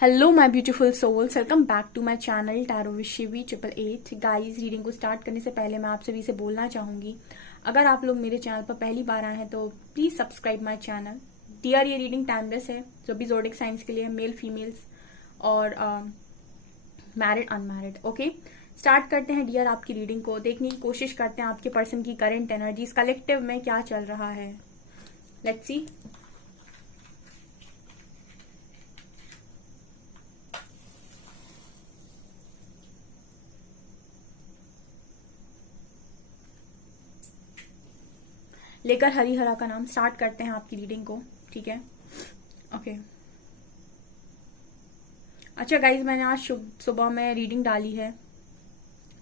Hello my beautiful souls, welcome back to my channel tarot with Shivi 888। Guys, reading को start करने से पहले मैं आप सभी से बोलना चाहूंगी, अगर आप लोग मेरे चैनल पर पहली बार आए हैं तो please subscribe my channel. Dear, ये रीडिंग टाइमलेस है, जो भी ज़ोडिक साइंस के लिए, मेल फीमेल्स और मैरिड अनमैरिड। ओके, स्टार्ट करते हैं डियर आपकी रीडिंग को। देखने की कोशिश करते हैं आपके पर्सन की करंट एनर्जीज कलेक्टिव में क्या चल रहा है। Let's see. लेकर हरिहरा का नाम स्टार्ट करते हैं आपकी रीडिंग को। ठीक है, ओके। अच्छा गाइज, मैंने आज सुबह में रीडिंग डाली है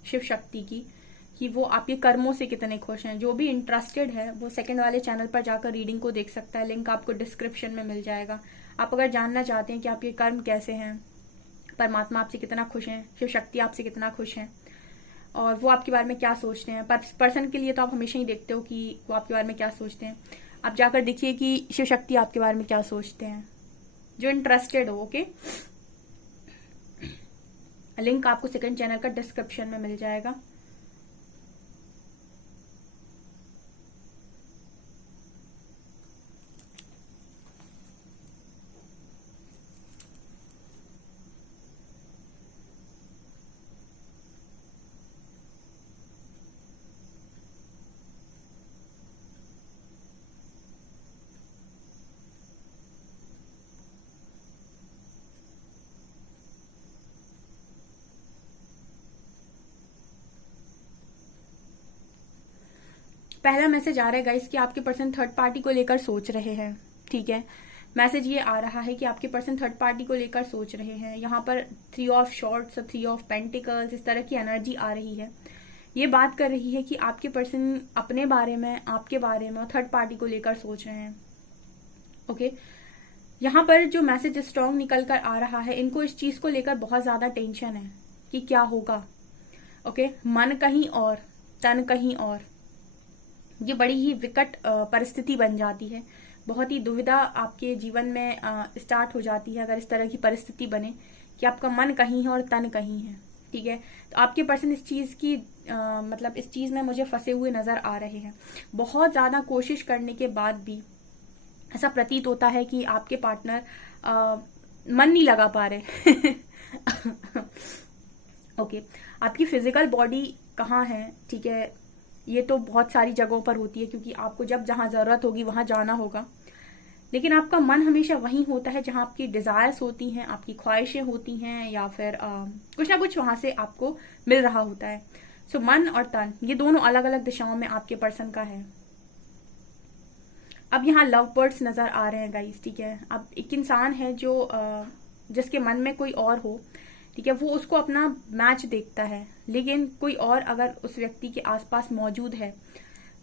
शिव शक्ति की कि वो आपके कर्मों से कितने खुश हैं। जो भी इंटरेस्टेड है वो सेकंड वाले चैनल पर जाकर रीडिंग को देख सकता है, लिंक आपको डिस्क्रिप्शन में मिल जाएगा। आप अगर जानना चाहते हैं कि आपके कर्म कैसे हैं, परमात्मा आपसे कितना खुश हैं, शिव शक्ति आपसे कितना खुश हैं और वो आपके बारे में क्या सोचते हैं, पर्सन के लिए तो आप हमेशा ही देखते हो कि वो आपके बारे में क्या सोचते हैं। आप जाकर देखिए कि शिव शक्ति आपके बारे में क्या सोचते हैं, जो इंटरेस्टेड हो। ओके, लिंक आपको सेकंड चैनल का डिस्क्रिप्शन में मिल जाएगा। पहला मैसेज आ रहा है गाइस कि आपके पर्सन थर्ड पार्टी को लेकर सोच रहे हैं। ठीक है, मैसेज ये आ रहा है कि आपके पर्सन थर्ड पार्टी को लेकर सोच रहे हैं। यहाँ पर 3 ऑफ शॉर्ट्स, 3 ऑफ पेंटिकल्स, इस तरह की एनर्जी आ रही है। ये बात कर रही है कि आपके पर्सन अपने बारे में, आपके बारे में और थर्ड पार्टी को लेकर सोच रहे हैं। ओके, यहाँ पर जो मैसेज स्ट्रॉन्ग निकल कर आ रहा है, इनको इस चीज को लेकर बहुत ज्यादा टेंशन है कि क्या होगा। ओके, मन कहीं और, तन कहीं और। ये बड़ी ही विकट परिस्थिति बन जाती है, बहुत ही दुविधा आपके जीवन में स्टार्ट हो जाती है अगर इस तरह की परिस्थिति बने कि आपका मन कहीं है और तन कहीं है। ठीक है, तो आपके पर्सन इस चीज की मतलब इस चीज में मुझे फंसे हुए नजर आ रहे हैं। बहुत ज्यादा कोशिश करने के बाद भी ऐसा प्रतीत होता है कि आपके पार्टनर मन नहीं लगा पा रहे। ओके, आपकी फिजिकल बॉडी कहाँ है? ठीक है, ये तो बहुत सारी जगहों पर होती है क्योंकि आपको जब जहां जरूरत होगी वहां जाना होगा, लेकिन आपका मन हमेशा वहीं होता है जहां आपकी डिजायर्स होती हैं, आपकी ख्वाहिशें होती हैं, या फिर कुछ ना कुछ वहां से आपको मिल रहा होता है। सो मन और तन, ये दोनों अलग अलग दिशाओं में आपके पर्सन का है। अब यहाँ लव बर्ड्स नजर आ रहे हैं गाइस। ठीक है, अब एक इंसान है जो जिसके मन में कोई और हो, ठीक है, वो उसको अपना मैच देखता है, लेकिन कोई और अगर उस व्यक्ति के आसपास मौजूद है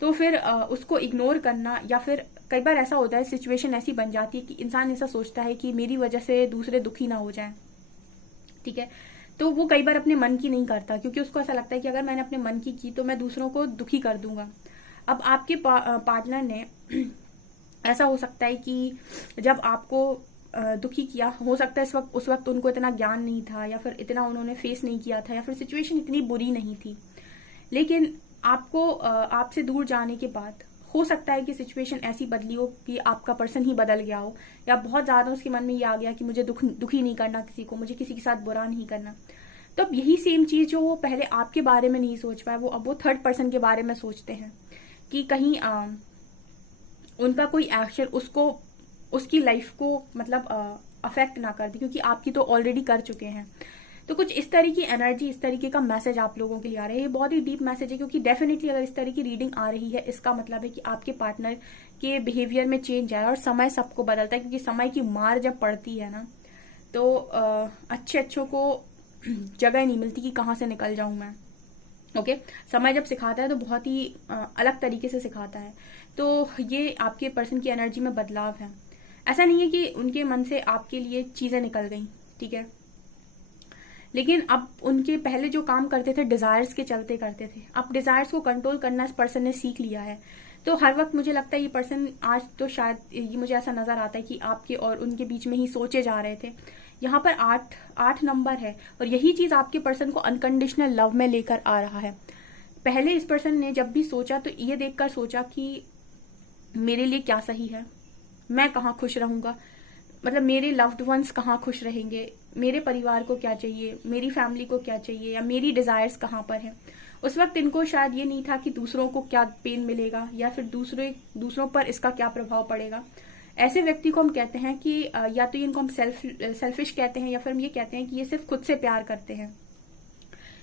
तो फिर उसको इग्नोर करना, या फिर कई बार ऐसा होता है, सिचुएशन ऐसी बन जाती है कि इंसान ऐसा सोचता है कि मेरी वजह से दूसरे दुखी ना हो जाएं। ठीक है, तो वो कई बार अपने मन की नहीं करता क्योंकि उसको ऐसा लगता है कि अगर मैंने अपने मन की तो मैं दूसरों को दुखी कर दूंगा। अब आपके पार्टनर ने ऐसा हो सकता है कि जब आपको दुखी किया, हो सकता है उस वक्त उनको इतना ज्ञान नहीं था, या फिर इतना उन्होंने फेस नहीं किया था, या फिर सिचुएशन इतनी बुरी नहीं थी, लेकिन आपको आपसे दूर जाने के बाद हो सकता है कि सिचुएशन ऐसी बदली हो कि आपका पर्सन ही बदल गया हो, या बहुत ज्यादा उसके मन में ये आ गया कि मुझे दुखी नहीं करना किसी को, मुझे किसी के साथ बुरा नहीं करना। तो अब यही सेम चीज जो वो पहले आपके बारे में नहीं सोच पाए, वो अब वो थर्ड पर्सन के बारे में सोचते हैं कि कहीं उनका कोई एक्शन उसको, उसकी लाइफ को मतलब अफेक्ट ना कर दे, क्योंकि आपकी तो ऑलरेडी कर चुके हैं। तो कुछ इस तरह की एनर्जी, इस तरीके का मैसेज आप लोगों के लिए आ रहा है। ये बहुत ही डीप मैसेज है, क्योंकि डेफिनेटली अगर इस तरह की रीडिंग आ रही है, इसका मतलब है कि आपके पार्टनर के बिहेवियर में चेंज आया, और समय सबको बदलता है, क्योंकि समय की मार जब पड़ती है ना, तो अच्छों को जगह नहीं मिलती कि कहाँ से निकल जाऊं मैं। ओके, समय जब सिखाता है तो बहुत ही अलग तरीके से सिखाता है। तो ये आपके पर्सन की एनर्जी में बदलाव है। ऐसा नहीं है कि उनके मन से आपके लिए चीजें निकल गई, ठीक है, लेकिन अब उनके पहले जो काम करते थे डिजायर्स के चलते करते थे, अब डिजायर्स को कंट्रोल करना इस पर्सन ने सीख लिया है। तो हर वक्त मुझे लगता है ये पर्सन आज तो शायद ये मुझे ऐसा नजर आता है कि आपके और उनके बीच में ही सोचे जा रहे थे। यहाँ पर 8 नंबर है और यही चीज आपके पर्सन को अनकंडीशनल लव में लेकर आ रहा है। पहले इस पर्सन ने जब भी सोचा तो ये देखकर सोचा कि मेरे लिए क्या सही है, मैं कहाँ खुश रहूंगा, मतलब मेरे लव्ड वंस कहाँ खुश रहेंगे, मेरे परिवार को क्या चाहिए, मेरी फैमिली को क्या चाहिए, या मेरी डिजायर्स कहाँ पर हैं। उस वक्त इनको शायद ये नहीं था कि दूसरों को क्या पेन मिलेगा या फिर दूसरों पर इसका क्या प्रभाव पड़ेगा। ऐसे व्यक्ति को हम कहते हैं कि या तो इनको हम सेल्फिश कहते हैं, या फिर हम ये कहते हैं कि ये सिर्फ खुद से प्यार करते हैं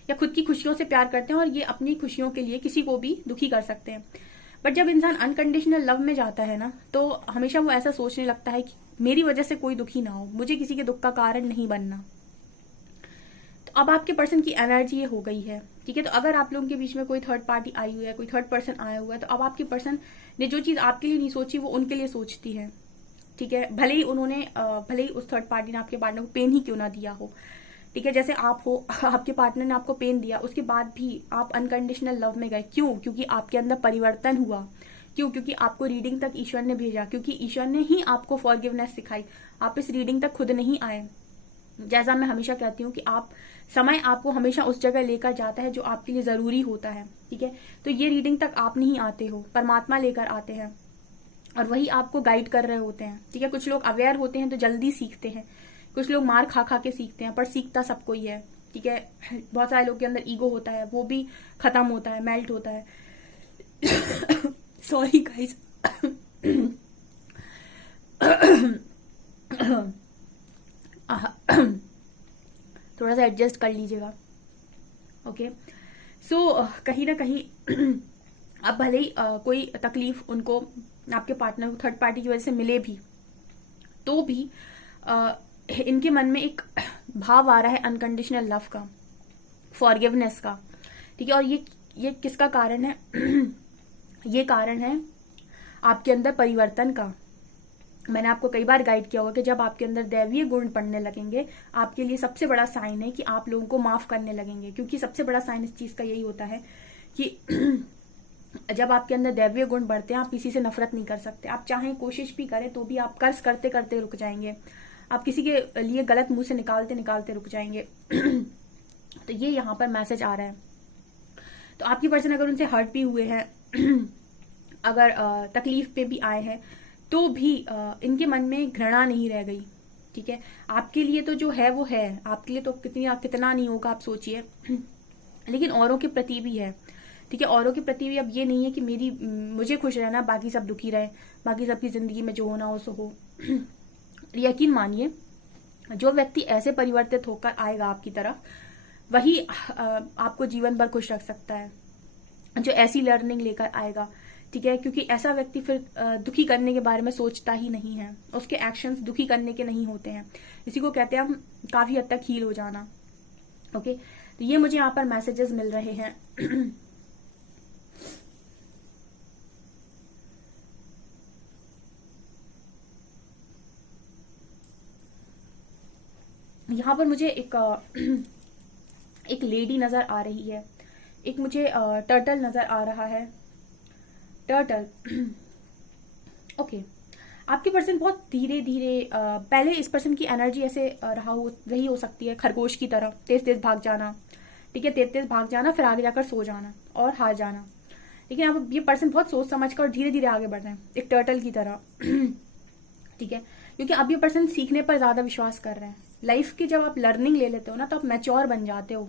या खुद की खुशियों से प्यार करते हैं और ये अपनी खुशियों के लिए किसी को भी दुखी कर सकते हैं। बट जब इंसान अनकंडीशनल लव में जाता है ना, तो हमेशा वो ऐसा सोचने लगता है कि मेरी वजह से कोई दुखी ना हो, मुझे किसी के दुख का कारण नहीं बनना। तो अब आपके पर्सन की एनर्जी ये हो गई है, ठीक है। तो अगर आप लोगों के बीच में कोई थर्ड पार्टी आई हुई है, कोई थर्ड पर्सन आया हुआ है, तो अब आपके पर्सन ने जो चीज आपके लिए नहीं सोची वो उनके लिए सोचती है, ठीक है। भले ही उस थर्ड पार्टी ने आपके पार्टनर को पेन ही क्यों ना दिया हो, ठीक है। जैसे आप हो, आपके पार्टनर ने आपको पेन दिया, उसके बाद भी आप अनकंडीशनल लव में गए। क्यों? क्योंकि आपके अंदर परिवर्तन हुआ। क्यों? क्योंकि आपको रीडिंग तक ईश्वर ने भेजा, क्योंकि ईश्वर ने ही आपको फॉरगिवनेस सिखाई। आप इस रीडिंग तक खुद नहीं आए। जैसा मैं हमेशा कहती हूँ कि समय आपको हमेशा उस जगह लेकर जाता है जो आपके लिए जरूरी होता है, ठीक है। तो ये रीडिंग तक आप नहीं आते हो, परमात्मा लेकर आते हैं और वही आपको गाइड कर रहे होते हैं, ठीक है। कुछ लोग अवेयर होते हैं तो जल्दी सीखते हैं, कुछ लोग मार खा खा के सीखते हैं, पर सीखता सबको ही है, ठीक है। बहुत सारे लोग के अंदर ईगो होता है, वो भी खत्म होता है, मेल्ट होता है। Sorry guys. थोड़ा सा एडजस्ट कर लीजिएगा, ओके। सो कहीं ना कहीं अब भले ही कोई तकलीफ उनको आपके पार्टनर को थर्ड पार्टी की वजह से मिले भी, तो भी इनके मन में एक भाव आ रहा है अनकंडीशनल लव का, फॉरगिवनेस का, ठीक है। और ये किसका कारण है? ये कारण है आपके अंदर परिवर्तन का। मैंने आपको कई बार गाइड किया होगा कि जब आपके अंदर दैवीय गुण पड़ने लगेंगे, आपके लिए सबसे बड़ा साइन है कि आप लोगों को माफ करने लगेंगे, क्योंकि सबसे बड़ा साइन इस चीज का यही होता है कि जब आपके अंदर दैवीय गुण बढ़ते हैं, आप किसी से नफरत नहीं कर सकते। आप चाहे कोशिश भी करें तो भी आप कर्ज करते करते रुक जाएंगे, आप किसी के लिए गलत मुंह से निकालते निकालते रुक जाएंगे। तो ये यहाँ पर मैसेज आ रहा है। तो आपकी पर्सन अगर उनसे हर्ट भी हुए हैं, अगर तकलीफ पे भी आए हैं, तो भी इनके मन में घृणा नहीं रह गई, ठीक है। आपके लिए तो जो है वो है, आपके लिए तो कितना नहीं होगा आप सोचिए, लेकिन औरों के प्रति भी है, ठीक है। औरों के प्रति भी अब ये नहीं है कि मुझे खुश रहना, बाकी सब दुखी रहे, बाकी सबकी जिंदगी में जो होना हो सो हो। यकीन मानिए, जो व्यक्ति ऐसे परिवर्तित होकर आएगा आपकी तरफ, वही आपको जीवन भर खुश रख सकता है, जो ऐसी लर्निंग लेकर आएगा, ठीक है। क्योंकि ऐसा व्यक्ति फिर दुखी करने के बारे में सोचता ही नहीं है, उसके एक्शंस दुखी करने के नहीं होते हैं। इसी को कहते हैं हम काफी हद तक हील हो जाना, ओके। तो ये मुझे यहाँ पर मैसेजेस मिल रहे हैं। यहाँ पर मुझे एक लेडी नजर आ रही है, एक मुझे टर्टल नजर आ रहा है, टर्टल। ओके, आपके पर्सन बहुत धीरे धीरे, पहले इस पर्सन की एनर्जी ऐसे रही हो सकती है खरगोश की तरह, तेज तेज भाग जाना, ठीक है, तेज तेज भाग जाना, फिर आगे जाकर सो जाना और हार जाना। लेकिन अब ये पर्सन बहुत सोच समझ कर और धीरे धीरे आगे बढ़ रहे हैं, एक टर्टल की तरह, ठीक है। क्योंकि अब ये पर्सन सीखने पर ज्यादा विश्वास कर रहे हैं। लाइफ की जब आप लर्निंग ले लेते हो ना, तो आप मैच्योर बन जाते हो,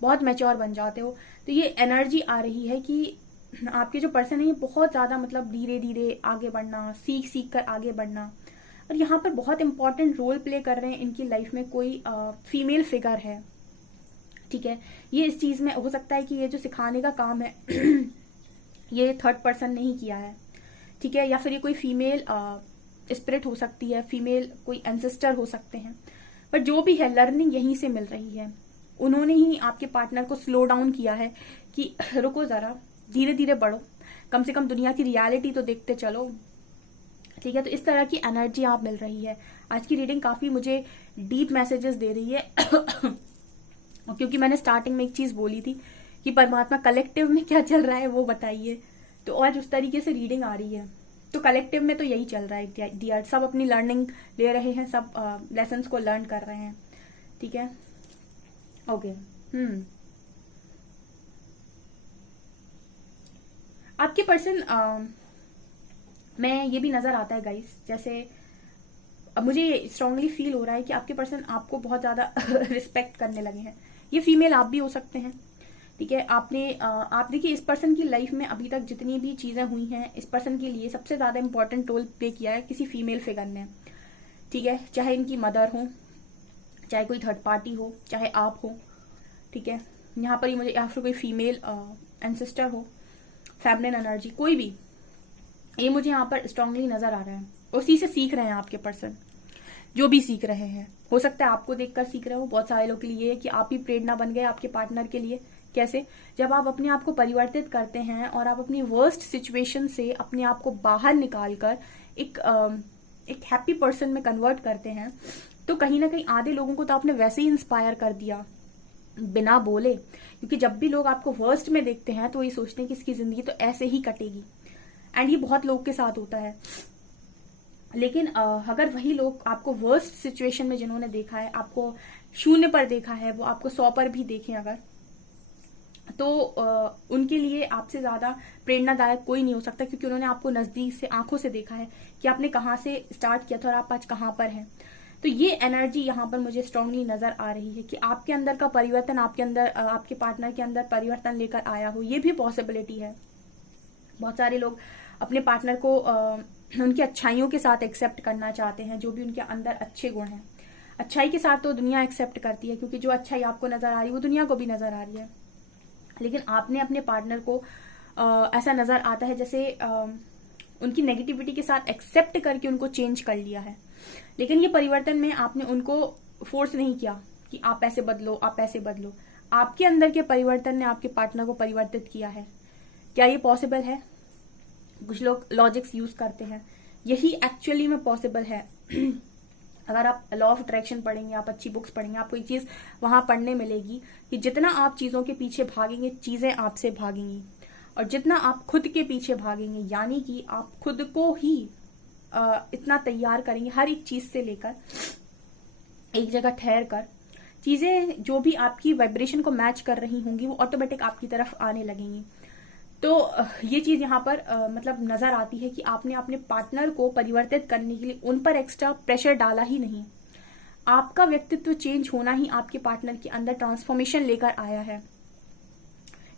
बहुत मैच्योर बन जाते हो। तो ये एनर्जी आ रही है कि आपके जो पर्सन है ये बहुत ज्यादा, मतलब धीरे धीरे आगे बढ़ना, सीख सीख कर आगे बढ़ना। और यहाँ पर बहुत इंपॉर्टेंट रोल प्ले कर रहे हैं इनकी लाइफ में कोई फीमेल फिगर है, ठीक है। ये इस चीज में हो सकता है कि ये जो सिखाने का काम है ये थर्ड पर्सन ने ही किया है, ठीक है। या फिर ये कोई फीमेल स्पिरिट हो सकती है, फीमेल कोई एंसेस्टर हो सकते हैं। पर जो भी है, लर्निंग यहीं से मिल रही है। उन्होंने ही आपके पार्टनर को स्लो डाउन किया है कि रुको जरा, धीरे धीरे बढ़ो, कम से कम दुनिया की रियलिटी तो देखते चलो, ठीक है। तो इस तरह की एनर्जी आप मिल रही है। आज की रीडिंग काफी मुझे डीप मैसेजेस दे रही है। क्योंकि मैंने स्टार्टिंग में एक चीज बोली थी कि परमात्मा कलेक्टिव में क्या चल रहा है वो बताइए, तो आज उस तरीके से रीडिंग आ रही है। तो कलेक्टिव में तो यही चल रहा है डियर, सब अपनी लर्निंग ले रहे हैं, सब लेसन्स को लर्न कर रहे हैं, ठीक है। ओके। आपके पर्सन में ये भी नजर आता है गाइस, जैसे अब मुझे स्ट्रांगली फील हो रहा है कि आपके पर्सन आपको बहुत ज्यादा रिस्पेक्ट करने लगे हैं। ये फीमेल आप भी हो सकते हैं, ठीक है। आप देखिए इस पर्सन की लाइफ में अभी तक जितनी भी चीजें हुई हैं, इस पर्सन के लिए सबसे ज्यादा इंपॉर्टेंट रोल प्ले किया है किसी फीमेल फिगर ने, ठीक है। चाहे इनकी मदर हो, चाहे कोई थर्ड पार्टी हो, चाहे आप हो, ठीक है। यहाँ पर ही मुझे या फिर कोई फीमेल एंसेस्टर हो, फेमिनिन एनर्जी, कोई भी, ये मुझे यहाँ पर स्ट्रांगली नजर आ रहा है। उसी से सीख रहे हैं आपके पर्सन, जो भी सीख रहे हैं। हो सकता है आपको देखकर सीख रहे हो, बहुत सारे लोग के लिए कि आप ही प्रेरणा बन गए आपके पार्टनर के लिए। कैसे? जब आप अपने आप को परिवर्तित करते हैं और आप अपनी वर्स्ट सिचुएशन से अपने आप को बाहर निकालकर एक हैप्पी पर्सन में कन्वर्ट करते हैं, तो कहीं ना कहीं आधे लोगों को तो आपने वैसे ही इंस्पायर कर दिया बिना बोले। क्योंकि जब भी लोग आपको वर्स्ट में देखते हैं तो ये सोचते हैं कि इसकी जिंदगी तो ऐसे ही कटेगी, एंड ये बहुत लोग के साथ होता है। लेकिन अगर वही लोग आपको वर्स्ट सिचुएशन में जिन्होंने देखा है, आपको शून्य पर देखा है, वो आपको 100 पर भी देखें अगर, तो उनके लिए आपसे ज्यादा प्रेरणादायक कोई नहीं हो सकता, क्योंकि उन्होंने आपको नजदीक से आंखों से देखा है कि आपने कहाँ से स्टार्ट किया था और आप आज कहाँ पर हैं। तो ये एनर्जी यहाँ पर मुझे स्ट्रांगली नजर आ रही है कि आपके अंदर का परिवर्तन आपके अंदर आपके पार्टनर के अंदर परिवर्तन लेकर आया हो, ये भी पॉसिबिलिटी है। बहुत सारे लोग अपने पार्टनर को उनकी अच्छाइयों के साथ एक्सेप्ट करना चाहते हैं, जो भी उनके अंदर अच्छे गुण हैं। अच्छाई के साथ तो दुनिया एक्सेप्ट करती है, क्योंकि जो अच्छाई आपको नजर आ रही है वो दुनिया को भी नजर आ रही है। लेकिन आपने अपने पार्टनर को ऐसा नजर आता है जैसे उनकी नेगेटिविटी के साथ एक्सेप्ट करके उनको चेंज कर लिया है। लेकिन ये परिवर्तन में आपने उनको फोर्स नहीं किया कि आप ऐसे बदलो, आप ऐसे बदलो। आपके अंदर के परिवर्तन ने आपके पार्टनर को परिवर्तित किया है। क्या ये पॉसिबल है? कुछ लोग लॉजिक्स यूज करते हैं, यही एक्चुअली में पॉसिबल है। अगर आप लॉ ऑफ अट्रैक्शन पढ़ेंगे, आप अच्छी बुक्स पढ़ेंगे, आपको एक चीज वहां पढ़ने मिलेगी कि जितना आप चीजों के पीछे भागेंगे, चीजें आपसे भागेंगी। और जितना आप खुद के पीछे भागेंगे, यानी कि आप खुद को ही इतना तैयार करेंगे हर एक चीज से लेकर एक जगह ठहर कर, चीजें जो भी आपकी वाइब्रेशन को मैच कर रही होंगी वो ऑटोमेटिक आपकी तरफ आने लगेंगी। तो ये चीज यहाँ पर मतलब नजर आती है कि आपने अपने पार्टनर को परिवर्तित करने के लिए उन पर एक्स्ट्रा प्रेशर डाला ही नहीं। आपका व्यक्तित्व चेंज होना ही आपके पार्टनर के अंदर ट्रांसफॉर्मेशन लेकर आया है।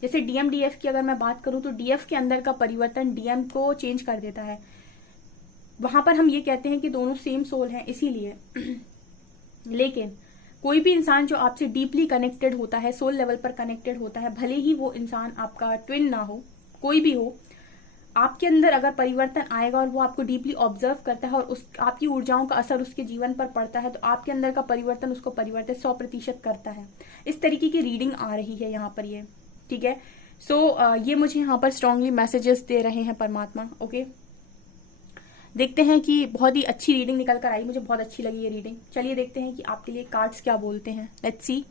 जैसे डीएम डीएफ की अगर मैं बात करूं, तो डीएफ के अंदर का परिवर्तन डीएम को चेंज कर देता है। वहां पर हम ये कहते हैं कि दोनों सेम सोल हैं, इसीलिए। लेकिन कोई भी इंसान जो आपसे डीपली कनेक्टेड होता है, सोल लेवल पर कनेक्टेड होता है, भले ही वो इंसान आपका ट्विन ना हो, कोई भी हो, आपके अंदर अगर परिवर्तन आएगा और वो आपको डीपली ऑब्जर्व करता है और उस आपकी ऊर्जाओं का असर उसके जीवन पर पड़ता है, तो आपके अंदर का परिवर्तन उसको परिवर्तित 100% करता है। इस तरीके की रीडिंग आ रही है यहाँ पर ये, ठीक है। सो ये मुझे यहाँ पर स्ट्रांगली मैसेजेस दे रहे हैं परमात्मा। ओके, देखते हैं कि बहुत ही अच्छी रीडिंग निकल कर आई, मुझे बहुत अच्छी लगी ये रीडिंग। चलिए देखते हैं कि आपके लिए कार्ड्स क्या बोलते हैं। Let's see.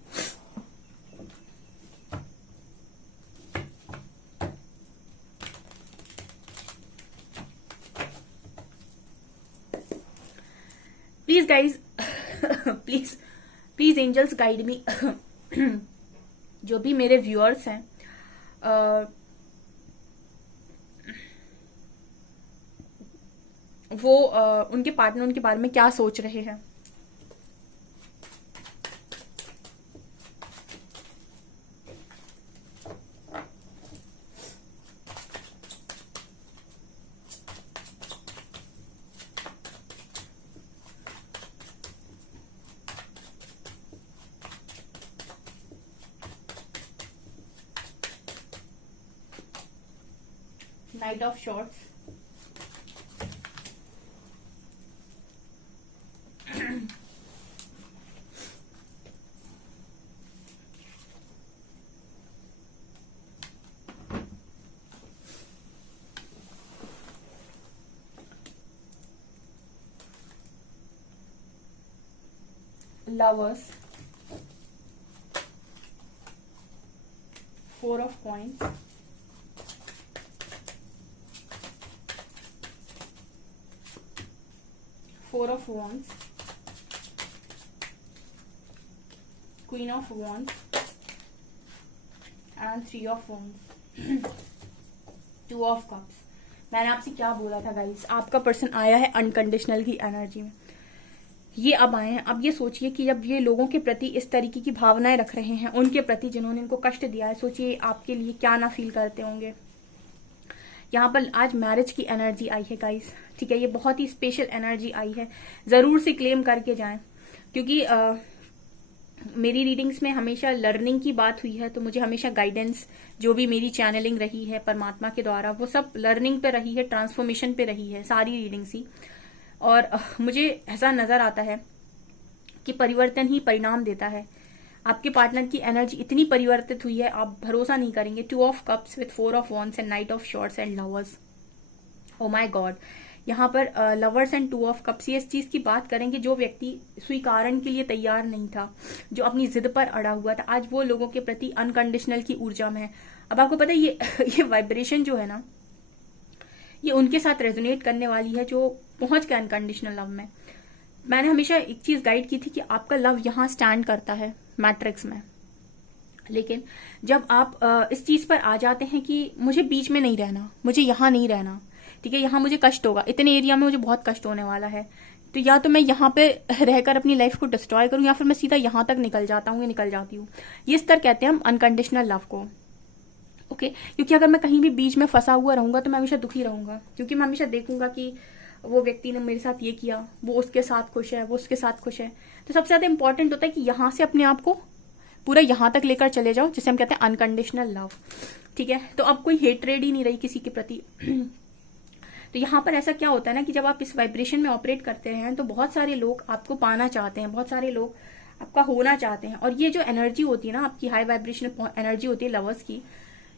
Please guys, please please angels guide me. जो भी मेरे व्यूअर्स हैं, वो उनके पार्टनर उनके बारे में क्या सोच रहे हैं। Night of shorts, lovers, 4 of coins, 4 of Wands, Queen of Wands and 3 of Wands, 2 of Cups। मैंने आपसे क्या बोला था गाइस, आपका पर्सन आया है अनकंडीशनल की एनर्जी में। ये अब आए हैं। अब ये सोचिए कि जब ये लोगों के प्रति इस तरीके की भावनाएं रख रहे हैं, उनके प्रति जिन्होंने इनको कष्ट दिया है, सोचिए आपके लिए क्या ना फील करते होंगे। यहाँ पर आज मैरिज की एनर्जी आई है गाइस, ठीक है। ये बहुत ही स्पेशल एनर्जी आई है, जरूर से क्लेम करके जाएं, क्योंकि मेरी रीडिंग्स में हमेशा लर्निंग की बात हुई है, तो मुझे हमेशा गाइडेंस जो भी मेरी चैनलिंग रही है परमात्मा के द्वारा, वो सब लर्निंग पे रही है, ट्रांसफॉर्मेशन पे रही है, सारी रीडिंग्स ही। और मुझे ऐसा नजर आता है कि परिवर्तन ही परिणाम देता है। आपके पार्टनर की एनर्जी इतनी परिवर्तित हुई है, आप भरोसा नहीं करेंगे। 2 of cups with 4 of wands and night of shorts and lovers. Oh my God, यहाँ पर लवर्स एंड 2 ऑफ कप्स, ये इस चीज की बात करेंगे जो व्यक्ति स्वीकारण के लिए तैयार नहीं था, जो अपनी जिद पर अड़ा हुआ था, आज वो लोगों के प्रति अनकंडीशनल की ऊर्जा में है। अब आपको पता है ये वाइब्रेशन जो है ना, ये उनके साथ रेजोनेट करने वाली है जो पहुंच गए अनकंडीशनल लव में। मैंने हमेशा एक चीज गाइड की थी कि आपका लव यहाँ स्टैंड करता है मैट्रिक्स में, लेकिन जब आप इस चीज पर आ जाते हैं कि मुझे बीच में नहीं रहना, मुझे यहाँ नहीं रहना, ठीक है, यहाँ मुझे कष्ट होगा, इतने एरिया में मुझे बहुत कष्ट होने वाला है, तो या तो मैं यहाँ पे रहकर अपनी लाइफ को डिस्ट्रॉय करूं, या फिर मैं सीधा यहाँ तक निकल जाता हूँ या निकल जाती हूँ। ये स्तर कहते हैं हम अनकंडीशनल लव को, ओके। क्योंकि अगर मैं कहीं भी बीच में फंसा हुआ रहूंगा तो मैं हमेशा दुखी रहूंगा, क्योंकि मैं हमेशा देखूंगा कि वो व्यक्ति ने मेरे साथ ये किया, वो उसके साथ खुश है, वो उसके साथ खुश है। तो सबसे ज्यादा इंपॉर्टेंट होता है कि यहाँ से अपने आप को पूरा यहाँ तक लेकर चले जाओ, जिसे हम कहते हैं अनकंडीशनल लव, ठीक है। तो अब कोई हेट्रेड ही नहीं रही किसी के प्रति। तो यहाँ पर ऐसा क्या होता है ना कि जब आप इस वाइब्रेशन में ऑपरेट करते हैं तो बहुत सारे लोग आपको पाना चाहते हैं, बहुत सारे लोग आपका होना चाहते हैं। और ये जो एनर्जी होती है ना, आपकी हाई वाइब्रेशन एनर्जी होती है लवर्स की,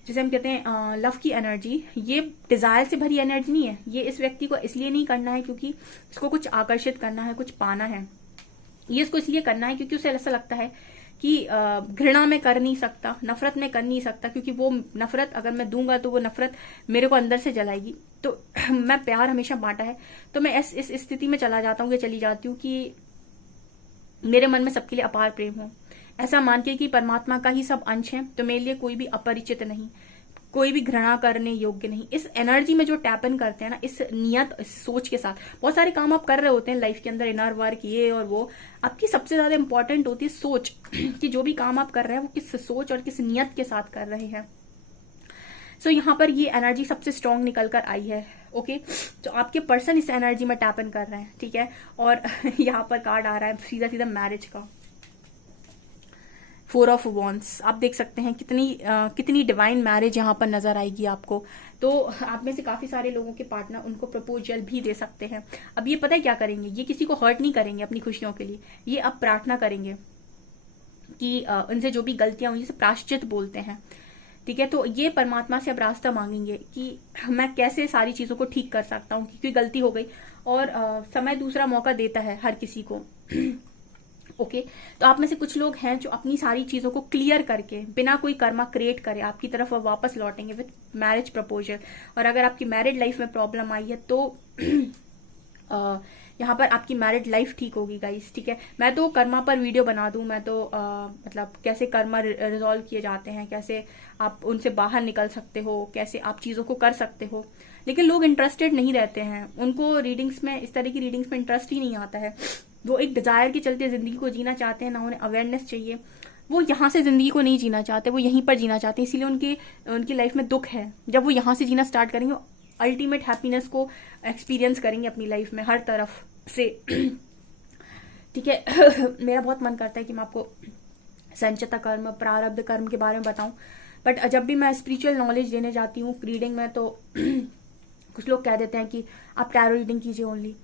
जिसे हम कहते हैं लव की एनर्जी, ये डिजायर से भरी एनर्जी नहीं है। ये इस व्यक्ति को इसलिए नहीं करना है क्योंकि इसको कुछ आकर्षित करना है, कुछ पाना है। ये इसको इसलिए करना है क्योंकि उसे ऐसा लगता है कि घृणा में कर नहीं सकता, नफरत में कर नहीं सकता, क्योंकि वो नफरत अगर मैं दूंगा तो वो नफरत मेरे को अंदर से जलाएगी। तो मैं प्यार हमेशा बांटा है, तो मैं इस स्थिति में चला जाता हूँ, चली जाती हूँ कि मेरे मन में सबके लिए अपार प्रेम हो, ऐसा मान के कि परमात्मा का ही सब अंश है, तो मेरे लिए कोई भी अपरिचित नहीं, कोई भी घृणा करने योग्य नहीं। इस एनर्जी में जो टैप इन करते हैं ना, इस नियत, इस सोच के साथ, बहुत सारे काम आप कर रहे होते हैं लाइफ के अंदर, इनर वर्क ये और वो, आपकी सबसे ज्यादा इंपॉर्टेंट होती है सोच कि जो भी काम आप कर रहे हैं वो किस सोच और किस नियत के साथ कर रहे हैं। सो यहाँ पर ये एनर्जी सबसे स्ट्रांग निकल कर आई है, ओके। तो आपके पर्सन इस एनर्जी में टैप इन कर रहे हैं, ठीक है। और यहाँ पर कार्ड आ रहा है सीधा सीधा मैरिज का, 4 ऑफ वॉन्ड्स। आप देख सकते हैं कितनी डिवाइन मैरिज यहाँ पर नजर आएगी आपको। तो आप में से काफी सारे लोगों के पार्टनर उनको प्रपोजल भी दे सकते हैं। अब ये पता है क्या करेंगे, ये किसी को हर्ट नहीं करेंगे अपनी खुशियों के लिए, ये अब प्रार्थना करेंगे कि उनसे जो भी गलतियां हुई, जिसे प्रायश्चित बोलते हैं, ठीक है। तो ये परमात्मा से अब रास्ता मांगेंगे कि मैं कैसे सारी चीजों को ठीक कर सकता हूँ, क्योंकि गलती हो गई और समय दूसरा मौका देता है हर किसी को। ओके तो आप में से कुछ लोग हैं जो अपनी सारी चीजों को क्लियर करके बिना कोई कर्मा क्रिएट करे आपकी तरफ वापस लौटेंगे विद मैरिज प्रपोजल। और अगर आपकी मैरिड लाइफ में प्रॉब्लम आई है तो यहाँ पर आपकी मैरिड लाइफ ठीक होगी गाइस, ठीक है। मैं तो कर्मा पर वीडियो बना दूं, मैं तो मतलब कैसे कर्मा रिजॉल्व किए जाते हैं, कैसे आप उनसे बाहर निकल सकते हो, कैसे आप चीजों को कर सकते हो, लेकिन लोग इंटरेस्टेड नहीं रहते हैं, उनको रीडिंग्स में, इस तरह की रीडिंग्स में इंटरेस्ट ही नहीं आता है। वो एक डिजायर के चलते जिंदगी को जीना चाहते हैं, ना उन्हें अवेयरनेस चाहिए, वो यहाँ से जिंदगी को नहीं जीना चाहते, वो यहीं पर जीना चाहते हैं, इसीलिए उनकी लाइफ में दुख है। जब वो यहाँ से जीना स्टार्ट करेंगे, अल्टीमेट हैप्पीनेस को एक्सपीरियंस करेंगे अपनी लाइफ में हर तरफ से, ठीक है। मेरा बहुत मन करता है कि मैं आपको संचिता कर्म, प्रारब्ध कर्म के बारे में बताऊं, बट जब भी मैं स्पिरिचुअल नॉलेज देने जाती हूँ रीडिंग में, तो कुछ लोग कह देते हैं कि आप टैरो रीडिंग कीजिए ओनली।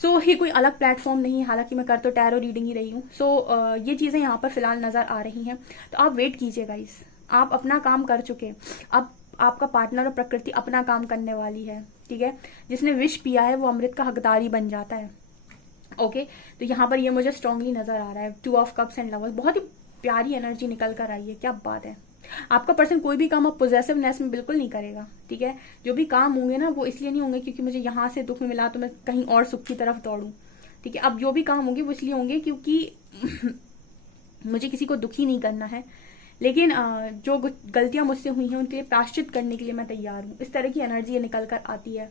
सो ये कोई अलग प्लेटफॉर्म नहीं है, हालांकि मैं कर तो टैरो रीडिंग ही रही हूँ। सो ये चीजें यहाँ पर फिलहाल नजर आ रही हैं, तो आप वेट कीजिए गाइस, आप अपना काम कर चुके, अब आपका पार्टनर और प्रकृति अपना काम करने वाली है, ठीक है। जिसने विष पिया है वो अमृत का हकदारी बन जाता है, ओके। तो यहाँ पर ये मुझे स्ट्रांगली नजर आ रहा है, 2 ऑफ कप्स एंड लवर्स, बहुत ही प्यारी एनर्जी निकल कर आई है, क्या बात है। आपका पर्सन कोई भी काम आप पोजेसिवनेस में बिल्कुल नहीं करेगा, ठीक है। जो भी काम होंगे ना वो इसलिए नहीं होंगे क्योंकि मुझे यहाँ से दुख मिला तो मैं कहीं और सुख की तरफ दौड़ूं, ठीक है, अब जो भी काम होंगे वो इसलिए होंगे क्योंकि मुझे किसी को दुखी नहीं करना है, लेकिन जो गलतियां मुझसे हुई हैं उनके लिए प्रायश्चित करने के लिए मैं तैयार हूँ। इस तरह की एनर्जी निकल कर आती है।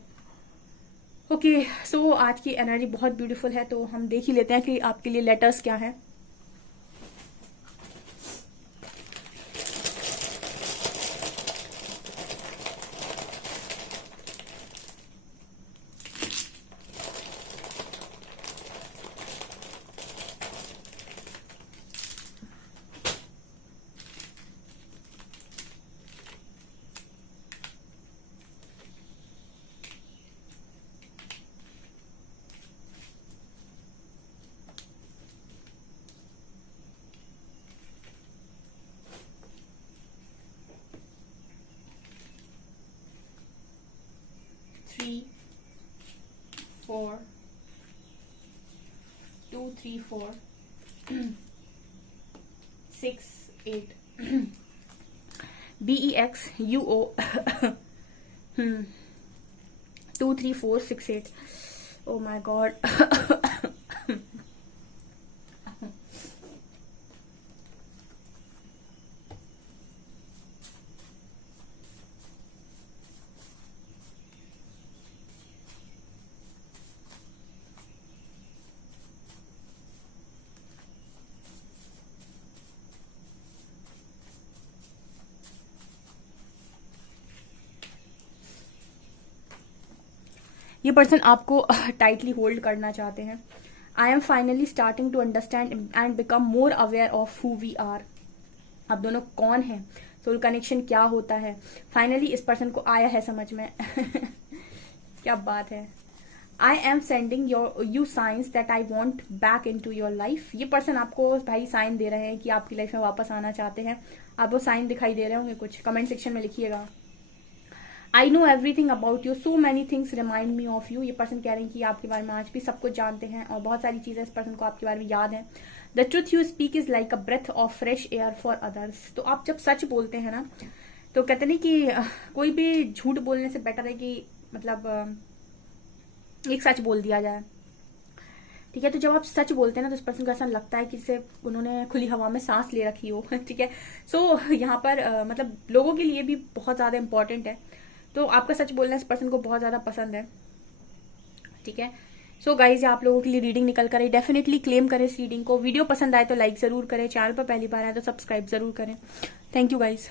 ओके, सो आज की एनर्जी बहुत ब्यूटीफुल है, तो हम देख ही लेते हैं कि आपके लिए लेटर्स क्या है। Three, 4, 2, 3, 4, 6, 8. BEXUO 2, 3, 4, 6, 8. Oh my god. ये पर्सन आपको टाइटली होल्ड करना चाहते हैं। I am finally starting to understand and become more aware of who we are. आप दोनों कौन हैं, सोल कनेक्शन क्या होता है, फाइनली इस पर्सन को आया है समझ में। क्या बात है। I am sending you signs that I want back in to your life. ये पर्सन आपको भाई साइन दे रहे हैं कि आपकी लाइफ में वापस आना चाहते हैं। आप वो साइन दिखाई दे रहे होंगे कुछ, कमेंट सेक्शन में लिखिएगा। I know everything about you, so many things remind me of you. ये पर्सन कह रहे हैं कि आपके बारे में आज भी सब कुछ जानते हैं और बहुत सारी चीजें इस पर्सन को आपके बारे में याद है। The truth you speak is like a breath of fresh air for others. तो आप जब सच बोलते हैं ना, तो कहते नहीं कि कोई भी झूठ बोलने से बेटर है कि मतलब एक सच बोल दिया जाए। ठीक है, तो जब आप सच बोलते हैं ना तो इस पर्सन को ऐसा लगता है कि जैसे उन्होंने खुली हवा में सांस ले रखी हो। ठीक है, सो यहाँ पर मतलब लोगों के लिए भी बहुत ज्यादा इंपॉर्टेंट है। तो आपका सच बोलना इस पर्सन को बहुत ज्यादा पसंद है। ठीक है, सो गाइज आप लोगों के लिए रीडिंग निकल कर डेफिनेटली क्लेम करें इस रीडिंग को। वीडियो पसंद आए तो लाइक जरूर करें, चैनल पर पहली बार आए तो सब्सक्राइब जरूर करें। Thank you guys.